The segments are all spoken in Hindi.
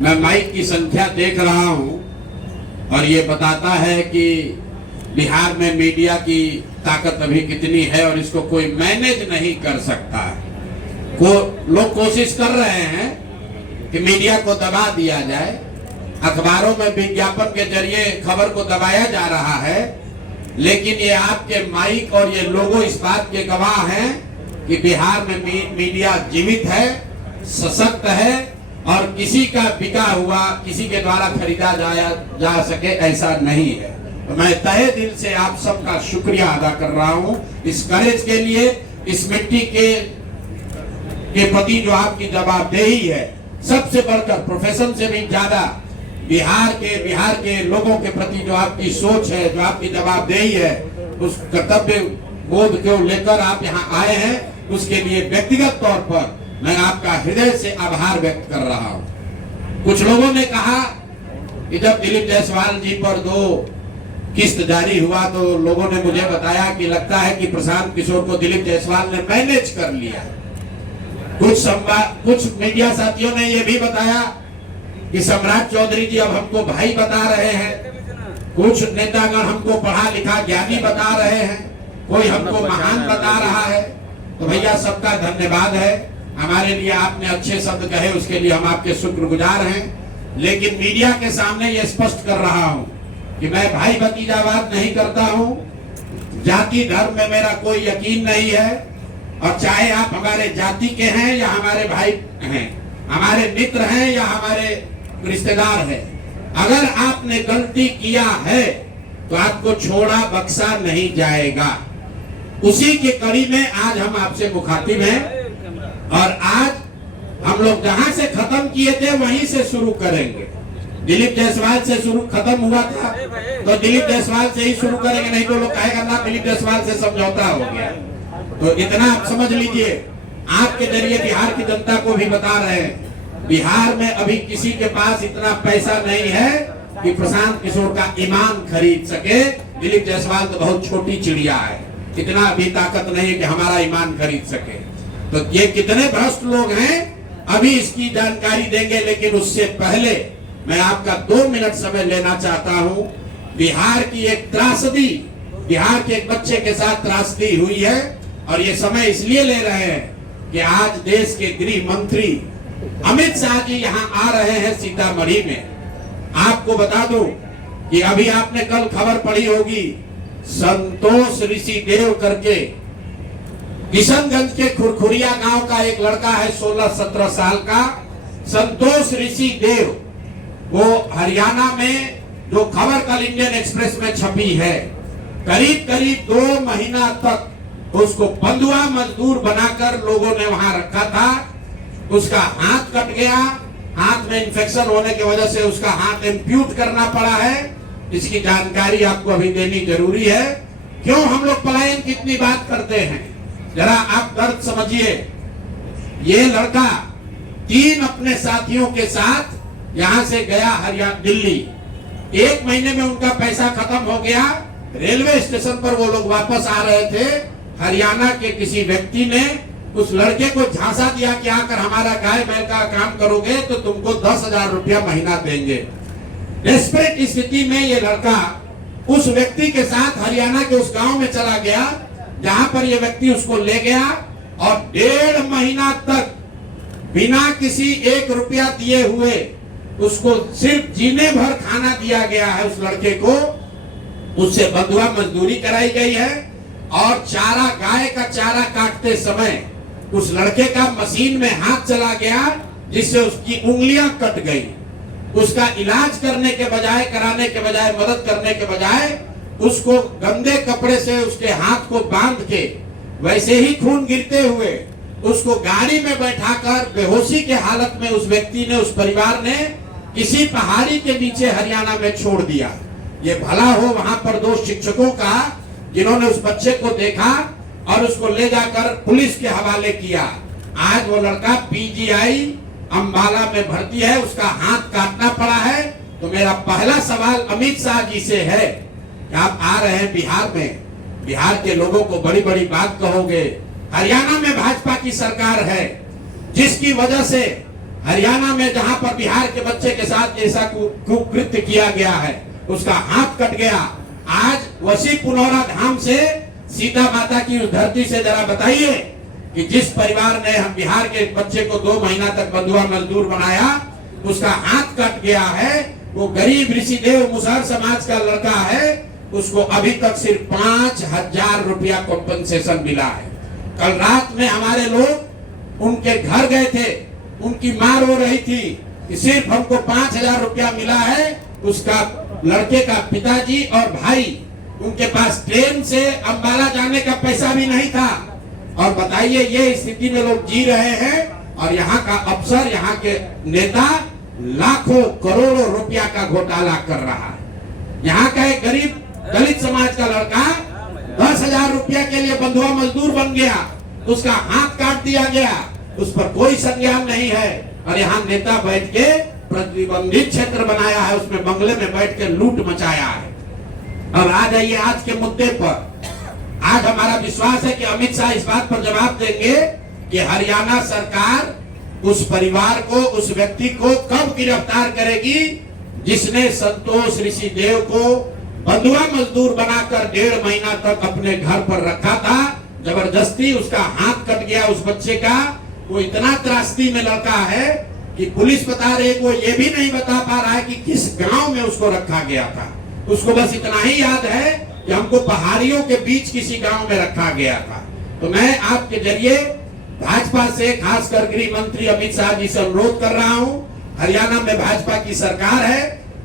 मैं माइक की संख्या देख रहा हूं और ये बताता है कि बिहार में मीडिया की ताकत अभी कितनी है और इसको कोई मैनेज नहीं कर सकता है। लोग कोशिश कर रहे हैं कि मीडिया को दबा दिया जाए, अखबारों में विज्ञापन के जरिए खबर को दबाया जा रहा है, लेकिन ये आपके माइक और ये लोगो इस बात के गवाह हैं कि बिहार में मीडिया जीवित है, सशक्त है और किसी का बिका हुआ, किसी के द्वारा खरीदा जा सके ऐसा नहीं है। तो मैं तहे दिल से आप सबका शुक्रिया अदा कर रहा हूं इस करेज के लिए, इस मिट्टी के प्रति जो आपकी जवाबदेही है, सबसे बढ़कर प्रोफेशन से भी ज्यादा बिहार के लोगों के प्रति जो आपकी सोच है, जो आपकी जवाबदेही है, उस कर्तव्य बोध को लेकर आप यहाँ आए हैं, उसके लिए व्यक्तिगत तौर पर मैं आपका हृदय से आभार व्यक्त कर रहा हूं। कुछ लोगों ने कहा कि जब दिलीप जायसवाल जी पर 2 किस्त जारी हुआ तो लोगों ने मुझे बताया कि लगता है कि प्रशांत किशोर को दिलीप जायसवाल ने मैनेज कर लिया। कुछ मीडिया साथियों ने यह भी बताया कि सम्राट चौधरी जी अब हमको भाई बता रहे हैं, कुछ नेतागण हमको पढ़ा लिखा ज्ञानी बता रहे हैं, कोई हमको महान बता रहा है। तो भैया सबका धन्यवाद है, हमारे लिए आपने अच्छे शब्द कहे, उसके लिए हम आपके शुक्रगुजार हैं। लेकिन मीडिया के सामने ये स्पष्ट कर रहा हूं कि मैं भाई भतीजावाद नहीं करता हूं, जाति धर्म में मेरा कोई यकीन नहीं है, और चाहे आप हमारे जाति के हैं या हमारे भाई हैं, हमारे मित्र हैं या हमारे रिश्तेदार हैं, अगर आपने गलती किया है तो आपको छोड़ा बख्शा नहीं जाएगा। उसी के कड़ी में आज हम आपसे मुखातिब हैं और आज हम लोग जहां से खत्म किए थे वहीं से शुरू करेंगे। दिलीप जायसवाल से शुरू खत्म हुआ था तो दिलीप जायसवाल से ही शुरू करेंगे, नहीं तो लोग कहेगा ना दिलीप जायसवाल से समझौता हो गया। तो इतना आप समझ लीजिए, आपके जरिए बिहार की जनता को भी बता रहे हैं, बिहार में अभी किसी के पास इतना पैसा नहीं है कि प्रशांत किशोर का ईमान खरीद सके। दिलीप जायसवाल तो बहुत छोटी चिड़िया है, इतना अभी ताकत नहीं है कि हमारा ईमान खरीद सके। तो ये कितने भ्रष्ट लोग हैं अभी इसकी जानकारी देंगे, लेकिन उससे पहले मैं आपका 2 मिनट समय लेना चाहता हूं। बिहार की एक त्रासदी, बिहार के एक बच्चे के साथ त्रासदी हुई है और ये समय इसलिए ले रहे हैं कि आज देश के गृह मंत्री अमित शाह जी यहाँ आ रहे हैं सीतामढ़ी में। आपको बता दूं कि अभी आपने कल खबर पढ़ी होगी, संतोष ऋषि देव करके किशनगंज के खुरखुरिया गांव का एक लड़का है 16-17 साल का, संतोष ऋषि देव, वो हरियाणा में जो खबर कल इंडियन एक्सप्रेस में छपी है, करीब 2 महीना तक उसको बंधुआ मजदूर बनाकर लोगों ने वहां रखा था। उसका हाथ कट गया, हाथ में इंफेक्शन होने की वजह से उसका हाथ एम्प्यूट करना पड़ा है। इसकी जानकारी आपको अभी देनी जरूरी है। क्यों हम लोग पलायन की इतनी बात करते हैं, जरा आप दर्द समझिए। ये लड़का 3 अपने साथियों के साथ यहां से गया हरियाणा दिल्ली, 1 महीने में उनका पैसा खत्म हो गया। रेलवे स्टेशन पर वो लोग वापस आ रहे थे, हरियाणा के किसी व्यक्ति ने उस लड़के को झांसा दिया कि आकर हमारा गाय बैल का काम करोगे तो तुमको 10,000 रुपया महीना देंगे। डेस्परेट स्थिति में ये लड़का उस व्यक्ति के साथ हरियाणा के उस गांव में चला गया जहां पर ये व्यक्ति उसको ले गया और 1.5 महीना तक बिना किसी 1 रुपया दिए हुए उसको सिर्फ जीने भर खाना दिया गया है। उस लड़के को उससे बंधुआ मजदूरी कराई गई है और चारा, गाय का चारा काटते समय उस लड़के का मशीन में हाथ चला गया जिससे उसकी उंगलियां कट गई। उसका इलाज करने के बजाय, कराने के बजाय, मदद करने के बजाय उसको गंदे कपड़े से उसके हाथ को बांध के वैसे ही खून गिरते हुए उसको गाड़ी में बैठाकर बेहोशी के हालत में उस व्यक्ति ने, उस परिवार ने किसी पहाड़ी के नीचे हरियाणा में छोड़ दिया। ये भला हो वहां पर 2 शिक्षकों का जिन्होंने उस बच्चे को देखा और उसको ले जाकर पुलिस के हवाले किया। आज वो लड़का पीजीआई अंबाला में भर्ती है, उसका हाथ काटना पड़ा है। तो मेरा पहला सवाल अमित शाह जी से है कि आप आ रहे हैं बिहार में, बिहार के लोगों को बड़ी बड़ी बात कहोगे। हरियाणा में भाजपा की सरकार है जिसकी वजह से हरियाणा में जहां पर बिहार के बच्चे के साथ जैसा कुकृत्य किया गया है, उसका हाथ कट गया। आज वसी पुनौरा धाम से सीता माता की उस धरती से जरा बताइए कि जिस परिवार ने हम बिहार के बच्चे को 2 महीना तक बंधुआ मजदूर बनाया, उसका हाथ कट गया है। वो गरीब ऋषिदेव मुसहर समाज का लड़का है, उसको अभी तक सिर्फ 5,000 रुपया कॉम्पनसेशन मिला है। कल रात में हमारे लोग उनके घर गए थे, उनकी मां रो रही थी कि सिर्फ हमको 5,000 रुपया मिला है। उसका लड़के का पिताजी और भाई, उनके पास ट्रेन से अंबाला जाने का पैसा भी नहीं था। और बताइए ये स्थिति में लोग जी रहे हैं, और यहाँ का अफसर, यहाँ के नेता लाखों करोड़ों रुपया का घोटाला कर रहा है। यहाँ का एक गरीब दलित समाज का लड़का 10,000 रुपया के लिए बंधुआ मजदूर बन गया, उसका हाथ काट दिया गया, उस पर कोई संज्ञान नहीं है। और यहाँ नेता बैठ के प्रतिबंधित क्षेत्र बनाया है, उसमें बंगले में बैठ के लूट मचाया है। अब आ जाइए आज के मुद्दे पर। आज हमारा विश्वास है कि अमित शाह इस बात पर जवाब देंगे कि हरियाणा सरकार उस परिवार को, उस व्यक्ति को कब गिरफ्तार करेगी जिसने संतोष ऋषिदेव को बंधुआ मजदूर बनाकर 1.5 महीना तक अपने घर पर रखा था। जबरदस्ती उसका हाथ कट गया उस बच्चे का। वो इतना त्रासदी में लड़का है कि पुलिस बता रही, वो ये भी नहीं बता पा रहा है कि किस गांव में उसको रखा गया था। उसको बस इतना ही याद है कि हमको पहाड़ियों के बीच किसी गांव में रखा गया था। तो मैं आपके जरिए भाजपा से, खासकर गृह मंत्री अमित शाह जी से अनुरोध कर रहा हूं, हरियाणा में भाजपा की सरकार है,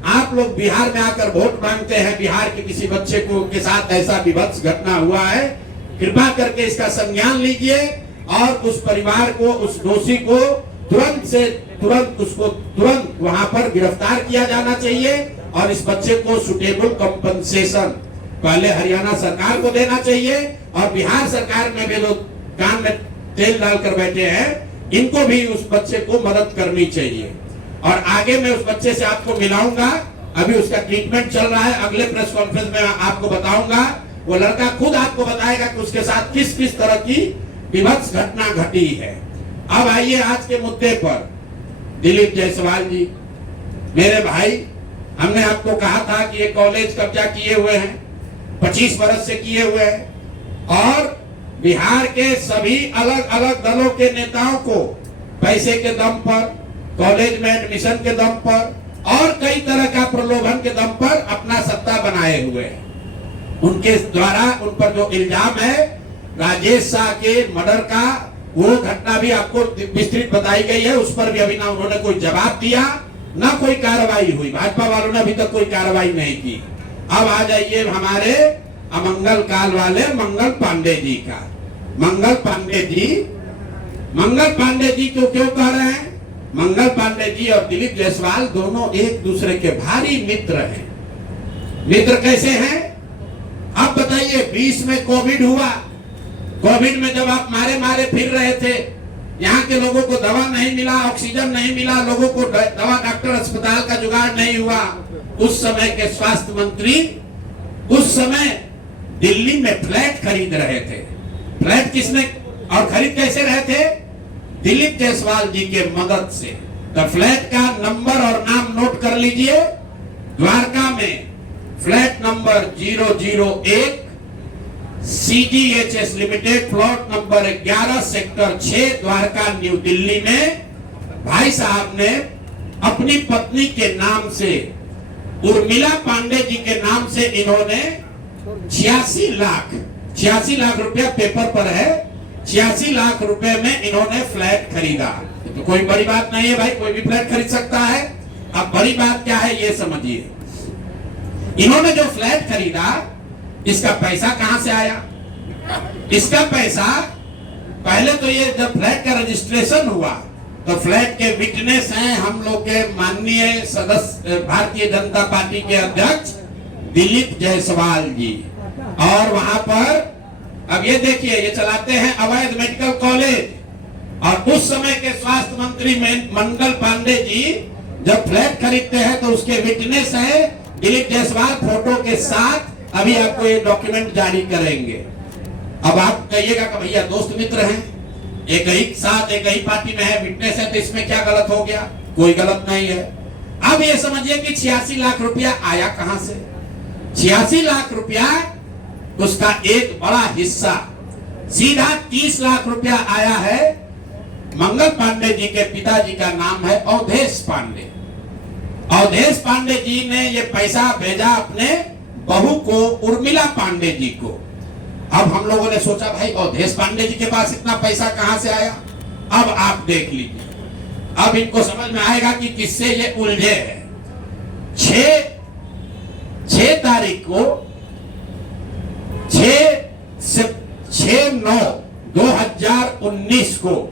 आप लोग बिहार में आकर वोट मांगते हैं, बिहार के किसी बच्चे को के साथ ऐसा विभत्स घटना हुआ है, कृपा करके इसका संज्ञान लीजिए और उस परिवार को, उस दोषी को तुरंत से तुरंत वहां पर गिरफ्तार किया जाना चाहिए। और इस बच्चे को सुटेबल कंपनसेशन पहले हरियाणा सरकार को देना चाहिए, और बिहार सरकार में भी लोग कान में तेल डालकर बैठे हैं, इनको भी उस बच्चे को मदद करनी चाहिए। और आगे मैं उस बच्चे से आपको मिलाऊंगा, अभी उसका ट्रीटमेंट चल रहा है, अगले प्रेस कॉन्फ्रेंस में आपको बताऊंगा। वो लड़का खुद आपको बताएगा कि उसके साथ किस किस तरह की विभत्स घटना घटी है। अब आइए आज के मुद्दे पर। दिलीप जायसवाल जी, मेरे भाई, हमने आपको कहा था कि ये कॉलेज कब्जा किए हुए हैं, 25 बरस से किए हुए हैं, और बिहार के सभी अलग अलग दलों के नेताओं को पैसे के दम पर, कॉलेज में एडमिशन के दम पर और कई तरह का प्रलोभन के दम पर अपना सत्ता बनाए हुए हैं। उनके द्वारा उन पर जो इल्जाम है राजेश शाह के मर्डर का, वो घटना भी आपको विस्तृत बताई गई है, उस पर भी अभी ना उन्होंने कोई जवाब दिया, ना कोई कार्रवाई हुई। भाजपा वालों ने अभी तक कोई कार्रवाई नहीं की। अब आ जाइए हमारे अमंगल काल वाले मंगल पांडे जी का। मंगल पांडे जी क्यों कह रहे हैं? मंगल पांडे जी और दिलीप जायसवाल दोनों एक दूसरे के भारी मित्र हैं। मित्र कैसे हैं? अब बताइए, 20 में कोविड हुआ, कोविड में जब आप मारे फिर रहे थे, यहाँ के लोगों को दवा नहीं मिला, ऑक्सीजन नहीं मिला, लोगों को दवा, डॉक्टर, अस्पताल का जुगाड़ नहीं हुआ, उस समय के स्वास्थ्य मंत्री उस समय दिल्ली में फ्लैट खरीद रहे थे। फ्लैट किसने और खरीद कैसे रहे थे? दिलीप जायसवाल जी के मदद से। तो फ्लैट का नंबर और नाम नोट कर लीजिए। द्वारका में flat number 001 CGHS limited, plot number 11 sector 6 Dwarka new Delhi में भाई साहब ने अपनी पत्नी के नाम से, उर्मिला पांडे जी के नाम से, इन्होंने 86 लाख रुपया पेपर पर है, 86 लाख रुपए में इन्होंने फ्लैट खरीदा। तो कोई बड़ी बात नहीं है भाई, कोई भी फ्लैट खरीद सकता है। अब बड़ी बात क्या है ये समझिए। इन्होंने जो फ्लैट खरीदा, इसका पैसा कहां से आया? इसका पैसा पहले तो ये जब फ्लैट का रजिस्ट्रेशन हुआ तो फ्लैट के विटनेस हैं हम लोग के माननीय सदस्य, भारतीय जनता पार्टी के अध्यक्ष दिलीप जायसवाल जी। और वहां पर अब ये देखिए, ये चलाते हैं अवैध मेडिकल कॉलेज, और उस समय के स्वास्थ्य मंत्री मंगल पांडे जी जब फ्लैट खरीदते हैं तो उसके विटनेस है दिलीप जायसवाल, फोटो के साथ। अभी आपको ये डॉक्यूमेंट जारी करेंगे। अब आप कहिएगा कि भैया दोस्त मित्र हैं, एक ही साथ एक ही पार्टी में है, विटनेस है, तो इसमें क्या गलत हो गया? कोई गलत नहीं है। अब ये समझिए कि 86 लाख रुपया आया कहां से? 86 लाख रुपया उसका एक बड़ा हिस्सा सीधा 30 लाख रुपया आया है। मंगल पांडे जी के पिताजी का नाम है अवधेश पांडे। अवधेश पांडे जी ने ये पैसा भेजा अपने बहू को, उर्मिला पांडे जी को। अब हम लोगों ने सोचा भाई अवधेश पांडे जी के पास इतना पैसा कहां से आया? अब आप देख लीजिए, अब इनको समझ में आएगा कि किससे ये उलझे हैं। 6 तारीख को 6/9/2019 को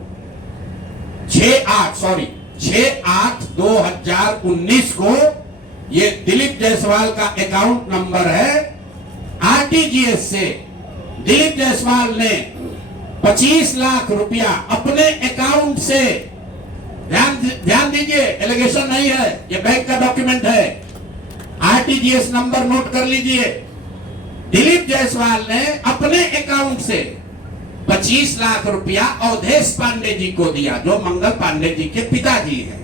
6/8/2019 को ये दिलीप जायसवाल का अकाउंट नंबर है। आरटीजीएस से दिलीप जायसवाल ने 25 लाख रुपया अपने अकाउंट से, ध्यान दीजिए, एलिगेशन नहीं है, ये बैंक का डॉक्यूमेंट है। आरटीजीएस नंबर नोट कर लीजिए। दिलीप जायसवाल ने अपने अकाउंट से 25 लाख रुपया अवधेश पांडे जी को दिया, जो मंगल पांडे जी के पिताजी हैं।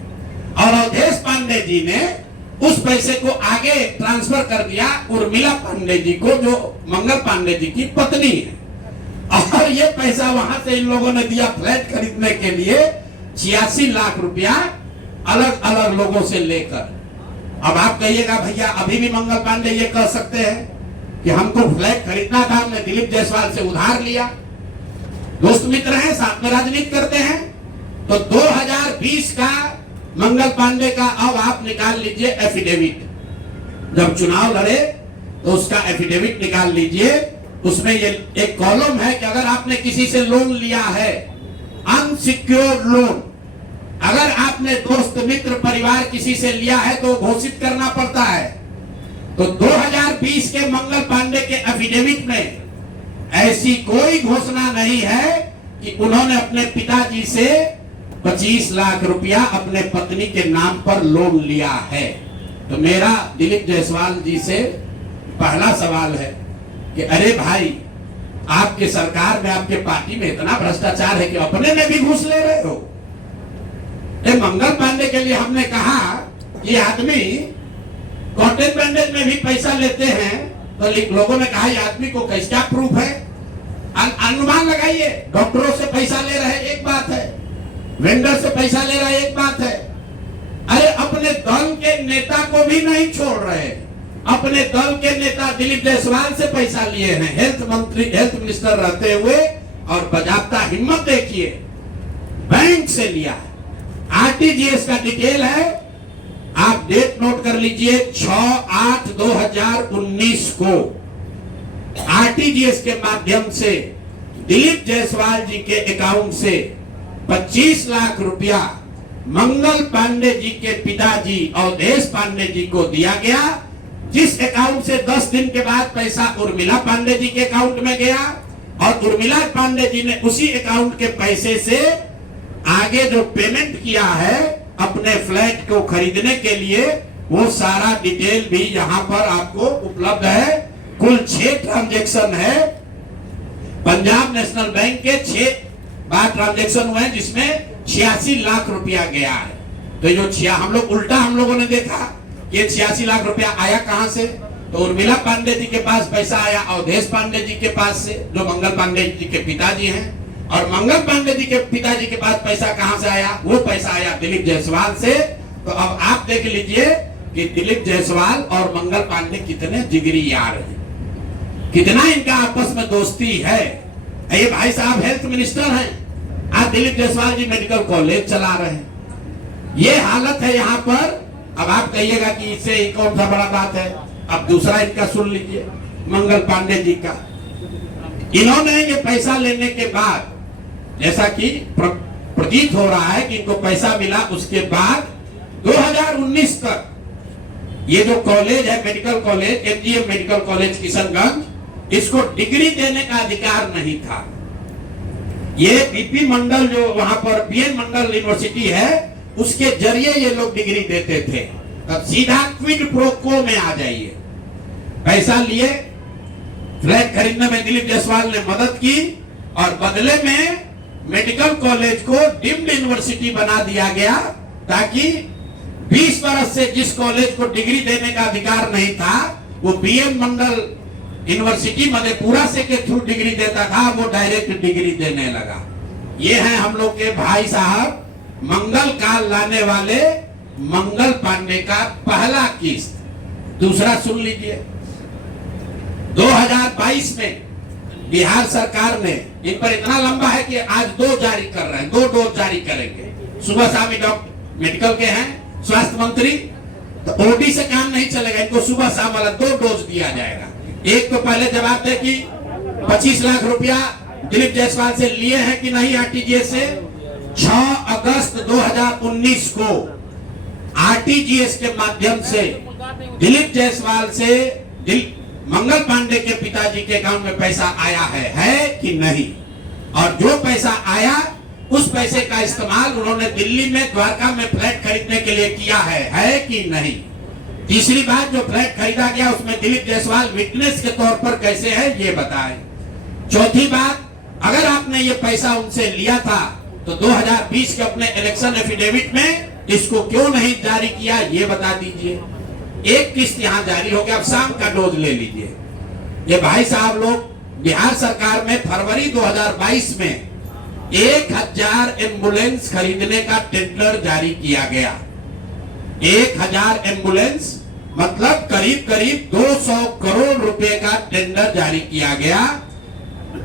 और अवधेश पांडे जी ने उस पैसे को आगे ट्रांसफर कर दिया उर्मिला पांडे जी को, जो मंगल पांडे जी की पत्नी है। और ये पैसा वहां से इन लोगों ने दिया फ्लैट खरीदने के लिए, 86 लाख रुपया अलग अलग लोगों से लेकर। अब आप कहिएगा भैया अभी भी मंगल पांडे ये कह सकते हैं कि हमको फ्लैट खरीदना था, हमने दिलीप जायसवाल से उधार लिया। दोस्त मित्र हैं, साथ में राजनीति करते हैं। तो 2020 का मंगल पांडे का अब आप निकाल लीजिए एफिडेविट। जब चुनाव लड़े तो उसका एफिडेविट निकाल लीजिए। उसमें ये एक कॉलम है कि अगर आपने किसी से लोन लिया है, अनसिक्योर्ड लोन, अगर आपने दोस्त मित्र परिवार किसी से लिया है तो घोषित करना पड़ता है। तो 2020 के मंगल पांडे के एफिडेविट में ऐसी कोई घोषणा नहीं है कि उन्होंने अपने पिताजी से 25 लाख रुपया अपने पत्नी के नाम पर लोन लिया है। तो मेरा दिलीप जायसवाल जी से पहला सवाल है कि अरे भाई, आपके सरकार में, आपके पार्टी में इतना भ्रष्टाचार है कि अपने में भी घूस ले रहे हो। मंगल पांडे के लिए हमने कहा कि आदमी कॉटन बैंडेज में भी पैसा लेते हैं, तो लोगों ने कहा ये आदमी को कैसा प्रूफ है? अनुमान लगाइए। डॉक्टरों से पैसा ले रहे एक बात है, वेंडर से पैसा ले रहा एक बात है। अरे अपने दल के नेता को भी नहीं छोड़ रहे। अपने दल के नेता दिलीप जायसवाल से पैसा लिए हैं, हेल्थ मिनिस्टर रहते हुए, और बजाबता हिम्मत देखिए, बैंक से लिया है। आरटीजीएस का डिटेल है, आप डेट नोट कर लीजिए, 6/8/2019 को आरटीजीएस के माध्यम से दिलीप जायसवाल जी के अकाउंट से 25 लाख रुपया मंगल पांडे जी के पिताजी अवधेश पांडे जी को दिया गया, जिस अकाउंट से 10 दिन के बाद पैसा उर्मिला पांडे जी के अकाउंट में गया। और उर्मिला पांडे जी ने उसी अकाउंट के पैसे से आगे जो पेमेंट किया है अपने फ्लैट को खरीदने के लिए, वो सारा डिटेल भी यहाँ पर आपको उपलब्ध है। कुल 6 ट्रांजैक्शन है। पंजाब नेशनल बैंक के 6 बार ट्रांजैक्शन हुए हैं, जिसमें 86 लाख रुपया गया है। तो जो हम लोगों ने देखा कि 86 लाख रुपया आया कहां से? तो उर्मिला पांडे जी के पास पैसा आया अवधेश पांडे जी के पास से, जो मंगल पांडे जी के पिताजी हैं। और मंगल पांडे जी के पिताजी के पास पैसा कहां से आया? वो पैसा आया दिलीप जायसवाल से। तो अब आप देख लीजिए कि दिलीप जायसवाल और मंगल पांडे कितने जिगरी यार हैं, कितना इनका आपस में दोस्ती है। ये भाई साहब हेल्थ मिनिस्टर हैं, आज दिलीप जायसवाल जी मेडिकल कॉलेज चला रहे हैं। ये हालत है यहाँ पर। अब आप कहिएगा कि इससे कौन सा बड़ा बात है। अब दूसरा इनका सुन लीजिए, मंगल पांडे जी का। इन्होंने ये पैसा लेने के बाद, जैसा कि प्रतीत हो रहा है कि इनको पैसा मिला, उसके बाद 2019 तक ये जो कॉलेज है, medical college, MGM medical college Kishanganj, इसको डिग्री देने का अधिकार नहीं था। ये बीपी मंडल, जो वहां पर बीएन मंडल यूनिवर्सिटी है, उसके जरिए ये लोग डिग्री देते थे। अब सीधा क्विड प्रो क्वो में आ जाइए। पैसा लिए, फ्लैट खरीदने में दिलीप जायसवाल ने मदद की, और बदले में मेडिकल कॉलेज को डीम्ड यूनिवर्सिटी बना दिया गया, ताकि 20 बरस से जिस कॉलेज को डिग्री देने का अधिकार नहीं था, वो बीएन मंडल यूनिवर्सिटी मधेपुरा से के थ्रू डिग्री देता था, वो डायरेक्ट डिग्री देने लगा। ये है हम लोग के भाई साहब मंगल काल लाने वाले मंगल पांडे का पहला किस्त। दूसरा सुन लीजिए, 2022 में बिहार सरकार ने, इन पर इतना लंबा है कि आज 2 जारी कर रहे हैं, 2 डोज जारी करेंगे। सुबह शाम डॉक्टर मेडिकल के हैं स्वास्थ्य मंत्री, तो ओडी से काम नहीं चलेगा, इनको सुबह शाम वाला 2 डोज दिया जाएगा। एक तो पहले जवाब दे कि 25 लाख रुपया दिलीप जायसवाल से लिए हैं कि नहीं आरटीजीएस से। 6 अगस्त 2019 को आरटीजीएस के माध्यम से दिलीप जायसवाल से मंगल पांडे के पिताजी के अकाउंट में पैसा आया है कि नहीं, और जो पैसा आया उस पैसे का इस्तेमाल उन्होंने दिल्ली में द्वारका में फ्लैट खरीदने के लिए किया है कि नहीं। तीसरी बात, जो फ्लैट खरीदा गया उसमें दिलीप जायसवाल विटनेस के तौर पर कैसे है ये बताएं। चौथी बात, अगर आपने ये पैसा उनसे लिया था तो 2020 के अपने इलेक्शन एफिडेविट में इसको क्यों नहीं जारी किया ये बता दीजिए। एक किस्त यहाँ जारी हो गया, अब शाम का डोज ले लीजिए। ये भाई साहब लोग, बिहार सरकार में फरवरी 2022 में 1000 एम्बुलेंस खरीदने का टेंडर जारी किया गया। 1000 एम्बुलेंस मतलब करीब करीब 200 करोड़ रुपए का टेंडर जारी किया गया।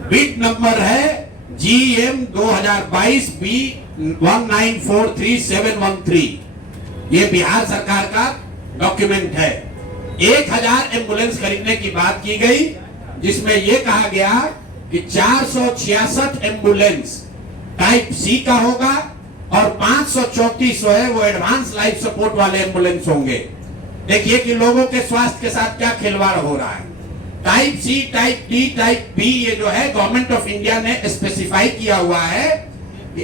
बिड नंबर है GM 2022 B1943713। ये बिहार सरकार का डॉक्यूमेंट है। 1000 एम्बुलेंस खरीदने की बात की गई, जिसमें यह कहा गया कि 466 एम्बुलेंस टाइप सी का होगा और 534 है वो एडवांस लाइफ सपोर्ट वाले एम्बुलेंस होंगे। देखिए कि लोगों के स्वास्थ्य के साथ क्या खिलवाड़ हो रहा है। Type C, type D, type B, ये जो है गवर्नमेंट ऑफ इंडिया ने स्पेसिफाई किया हुआ है,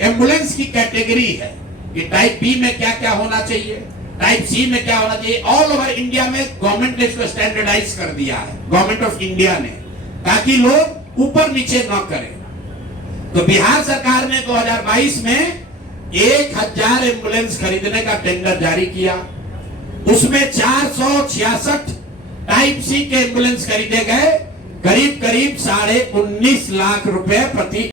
एम्बुलेंस की कैटेगरी है कि टाइप बी में क्या क्या होना चाहिए, टाइप सी में क्या होना चाहिए। ऑल ओवर इंडिया में गवर्नमेंट ने इसको स्टैंडर्डाइज कर दिया है, गवर्नमेंट ऑफ इंडिया ने, ताकि लोग ऊपर नीचे न करें। तो बिहार सरकार ने 2022 में 1000 एम्बुलेंस खरीदने का टेंडर जारी किया। उसमें 466 टाइप सी के एम्बुलेंस खरीदे गए, करीब करीब 19.5 लाख रुपए प्रति